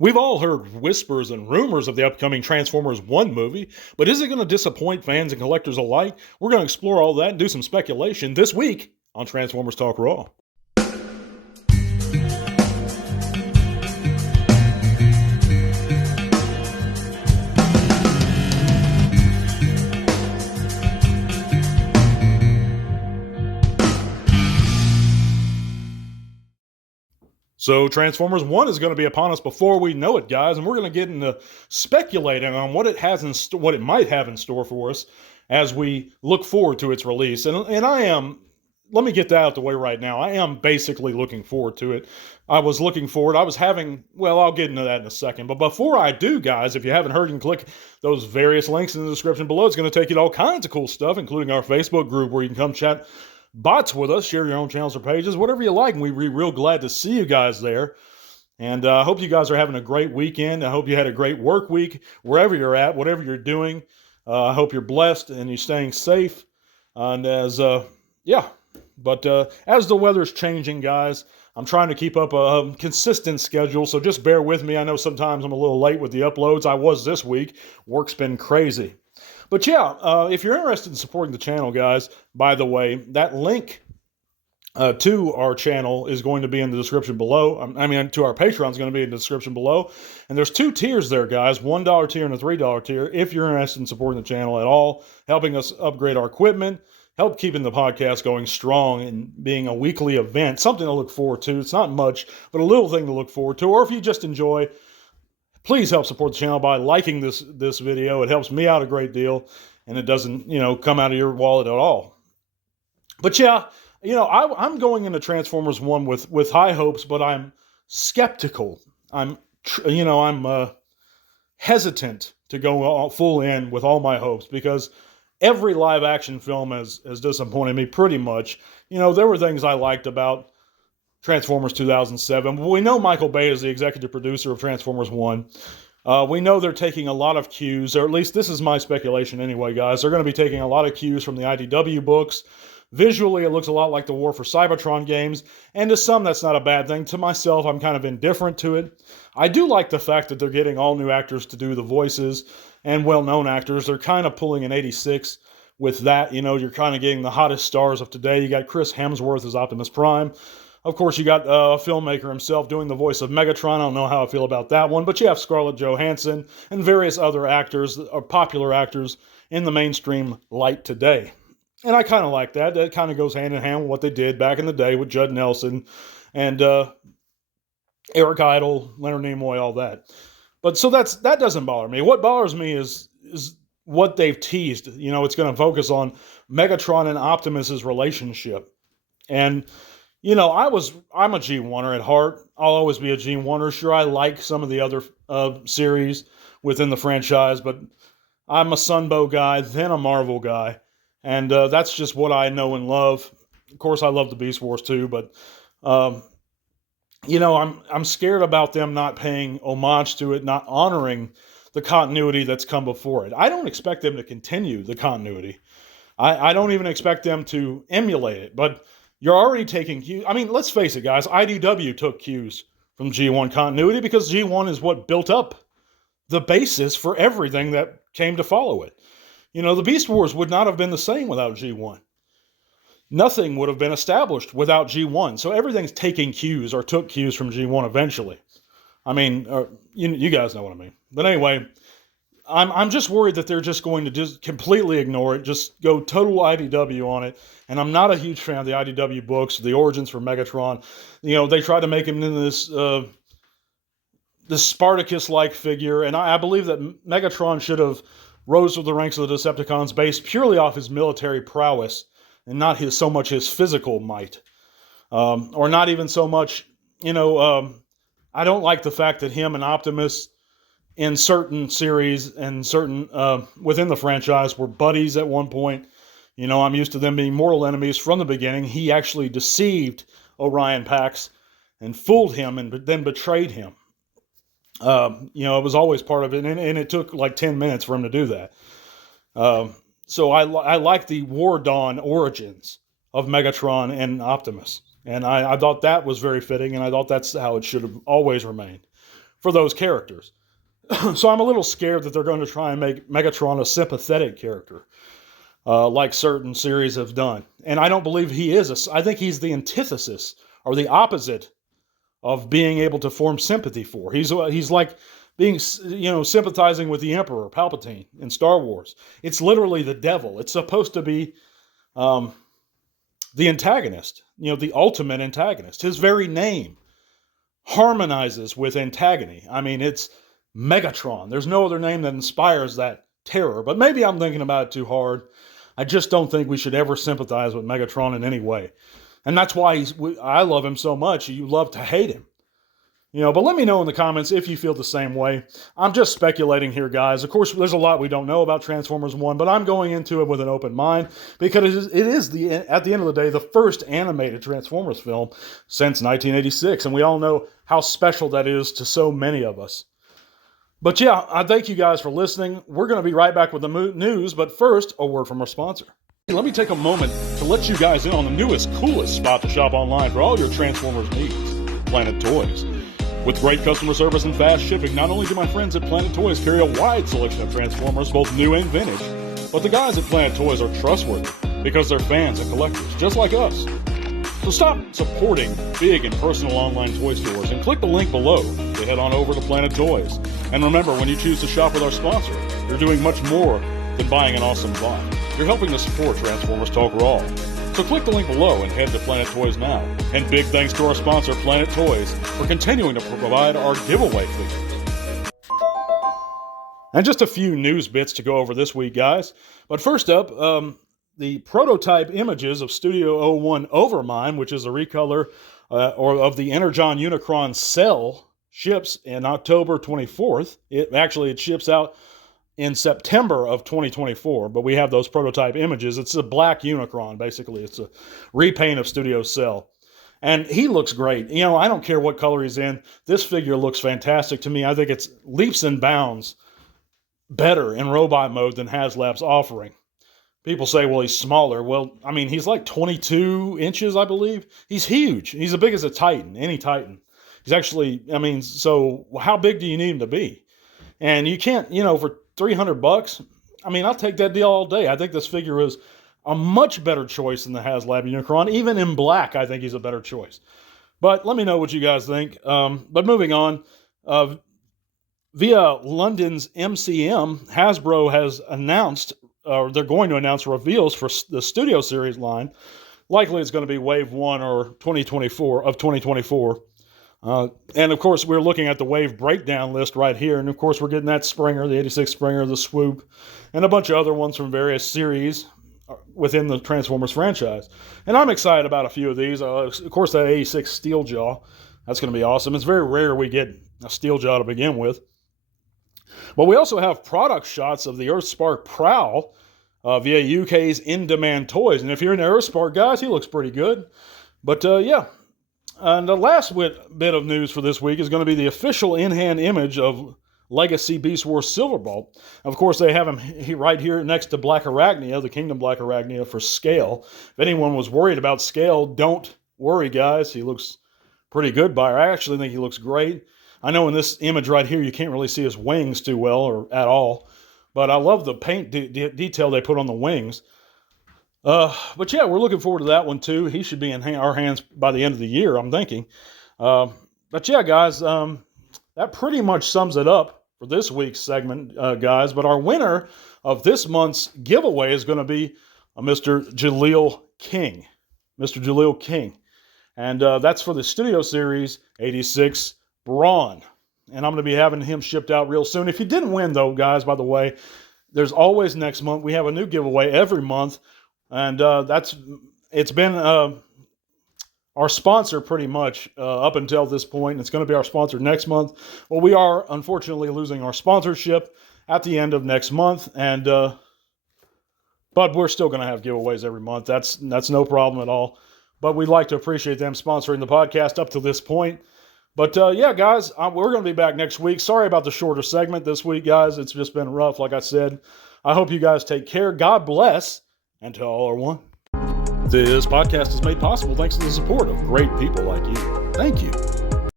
We've all heard whispers and rumors of the upcoming Transformers 1 movie, but is it going to disappoint fans and collectors alike? We're going to explore all that and do some speculation this week on Transformers Talk Raw. So Transformers 1 is going to be upon us before we know it, guys, and we're going to get into speculating on what it might have in store for us as we look forward to its release. And I am, let me get that out the way right now. I am basically looking forward to it. I was looking forward. I'll get into that in a second. But before I do, guys, if you haven't heard, you can click those various links in the description below. It's going to take you to all kinds of cool stuff, including our Facebook group where you can come chat bots with us, share your own channels or pages, whatever you like, and we'd be real glad to see you guys there. And I hope you guys are having a great weekend. I hope you had a great work week, wherever you're at, whatever you're doing. I hope you're blessed and you're staying safe. And as the weather's changing, guys, I'm trying to keep up a consistent schedule, so just bear with me. I know sometimes I'm a little late with the uploads. I was this week. Work's been crazy. But if you're interested in supporting the channel, guys, by the way, that link to our channel is going to be in the description below. To our Patreon is going to be in the description below. And there's two tiers there, guys, $1 tier and a $3 tier, if you're interested in supporting the channel at all, helping us upgrade our equipment, help keeping the podcast going strong and being a weekly event, something to look forward to. It's not much, but a little thing to look forward to. Or if you just enjoy, please help support the channel by liking this video. It helps me out a great deal, and it doesn't, come out of your wallet at all. But I'm going into Transformers 1 with high hopes, but I'm skeptical. I'm hesitant to go full in with all my hopes because every live action film has disappointed me pretty much. There were things I liked about Transformers 2007. We know Michael Bay is the executive producer of Transformers 1. We know they're taking a lot of cues, or at least this is my speculation anyway, guys. They're going to be taking a lot of cues from the IDW books. Visually, it looks a lot like the War for Cybertron games, and to some, that's not a bad thing. To myself, I'm kind of indifferent to it. I do like the fact that they're getting all new actors to do the voices, and well-known actors. They're kind of pulling an 86 with that. You're kind of getting the hottest stars of today. You got Chris Hemsworth as Optimus Prime. Of course, you got a filmmaker himself doing the voice of Megatron. I don't know how I feel about that one, but you have Scarlett Johansson and various other actors, or popular actors, in the mainstream light today. And I kind of like that. That kind of goes hand in hand with what they did back in the day with Judd Nelson and Eric Idle, Leonard Nimoy, all that. But so that doesn't bother me. What bothers me is what they've teased. It's going to focus on Megatron and Optimus's relationship. And I'm a G1er at heart. I'll always be a G1er. Sure, I like some of the other series within the franchise, but I'm a Sunbow guy, then a Marvel guy. And that's just what I know and love. Of course, I love the Beast Wars too, but, I'm scared about them not paying homage to it, not honoring the continuity that's come before it. I don't expect them to continue the continuity. I don't even expect them to emulate it, but you're already taking cues. Let's face it, guys. IDW took cues from G1 continuity because G1 is what built up the basis for everything that came to follow it. The Beast Wars would not have been the same without G1. Nothing would have been established without G1. So everything's taking cues or took cues from G1 eventually. You guys know what I mean. But anyway, I'm just worried that they're just going to just completely ignore it, just go total IDW on it. And I'm not a huge fan of the IDW books, the origins for Megatron. They tried to make him into this Spartacus-like figure, and I believe that Megatron should have rose to the ranks of the Decepticons based purely off his military prowess and not so much his physical might. Or not even so much, I don't like the fact that him and Optimus in certain series and certain within the franchise were buddies at one point. I'm used to them being mortal enemies from the beginning. He actually deceived Orion Pax and fooled him and then betrayed him. It was always part of it, and it took like 10 minutes for him to do that. So I like the War Dawn origins of Megatron and Optimus. And I thought that was very fitting, and I thought that's how it should have always remained. for those characters. So I'm a little scared that they're going to try and make Megatron a sympathetic character, like certain series have done. And I don't believe he is. I think he's the antithesis or the opposite of being able to form sympathy for. He's like being, sympathizing with the Emperor Palpatine in Star Wars. It's literally the devil. It's supposed to be the antagonist, the ultimate antagonist. His very name harmonizes with antagony. I mean, it's Megatron. There's no other name that inspires that terror. But maybe I'm thinking about it too hard. I just don't think we should ever sympathize with Megatron in any way. And that's why I love him so much. You love to hate him. But let me know in the comments if you feel the same way. I'm just speculating here, guys. Of course, there's a lot we don't know about Transformers 1, but I'm going into it with an open mind because it is at the end of the day, the first animated Transformers film since 1986. And we all know how special that is to so many of us. But yeah, I thank you guys for listening. We're going to be right back with the news, but first, a word from our sponsor. Let me take a moment to let you guys in on the newest, coolest spot to shop online for all your Transformers needs, Planet Toys. With great customer service and fast shipping, not only do my friends at Planet Toys carry a wide selection of Transformers, both new and vintage, but the guys at Planet Toys are trustworthy because they're fans and collectors, just like us. So stop supporting big and personal online toy stores and click the link below to head on over to Planet Toys. And remember, when you choose to shop with our sponsor, you're doing much more than buying an awesome buy. You're helping to support Transformers Talk Raw. So click the link below and head to Planet Toys now. And big thanks to our sponsor, Planet Toys, for continuing to provide our giveaway figures. And just a few news bits to go over this week, guys. But first up, the prototype images of Studio 01 Overmind, which is a recolor of the Energon Unicron Cell, ships in October 24th. It ships out in September of 2024, but we have those prototype images. It's a black Unicron, basically. It's a repaint of Studio Cell. And he looks great. I don't care what color he's in. This figure looks fantastic to me. I think it's leaps and bounds better in robot mode than HasLab's offering. People say, well, he's smaller. Well, I mean, he's like 22 inches, I believe. He's huge. He's as big as a Titan, any Titan. He's actually, so how big do you need him to be? And you can't, for $300, I'll take that deal all day. I think this figure is a much better choice than the HasLab Unicron. Even in black, I think he's a better choice. But let me know what you guys think. But moving on, via London's MCM, Hasbro has announced, or they're going to announce reveals for the Studio Series line. Likely it's going to be Wave 1 or 2024. And of course, we're looking at the Wave breakdown list right here. And of course, we're getting that Springer, the 86 Springer, the Swoop, and a bunch of other ones from various series within the Transformers franchise. And I'm excited about a few of these. Of course, that 86 Steeljaw, that's going to be awesome. It's very rare we get a Steeljaw to begin with. But we also have product shots of the Earthspark Prowl via UK's In Demand Toys. And if you're into Earthspark, guys, he looks pretty good. But yeah. And the last bit of news for this week is going to be the official in-hand image of Legacy Beast Wars Silverbolt. Of course, they have him right here next to Black Arachnia, the Kingdom Black Arachnia, for scale. If anyone was worried about scale, don't worry, guys. He looks pretty good by her. I actually think he looks great. I know in this image right here, you can't really see his wings too well or at all. But I love the paint detail they put on the wings. But yeah, we're looking forward to that one too. He should be in our hands by the end of the year, I'm thinking. But yeah, guys, that pretty much sums it up for this week's segment, guys. But our winner of this month's giveaway is going to be Mr. Jaleel King. Mr. Jaleel King. And that's for the Studio Series 86 Brawn. And I'm going to be having him shipped out real soon. If you didn't win, though, guys, by the way, there's always next month. We have a new giveaway every month. And it's been our sponsor pretty much up until this point. It's going to be our sponsor next month. Well, we are unfortunately losing our sponsorship at the end of next month. And but we're still going to have giveaways every month. That's no problem at all. But we'd like to appreciate them sponsoring the podcast up to this point. But yeah, guys, we're going to be back next week. Sorry about the shorter segment this week, guys. It's just been rough, like I said. I hope you guys take care. God bless. And to all are one. This podcast is made possible thanks to the support of great people like you. Thank you.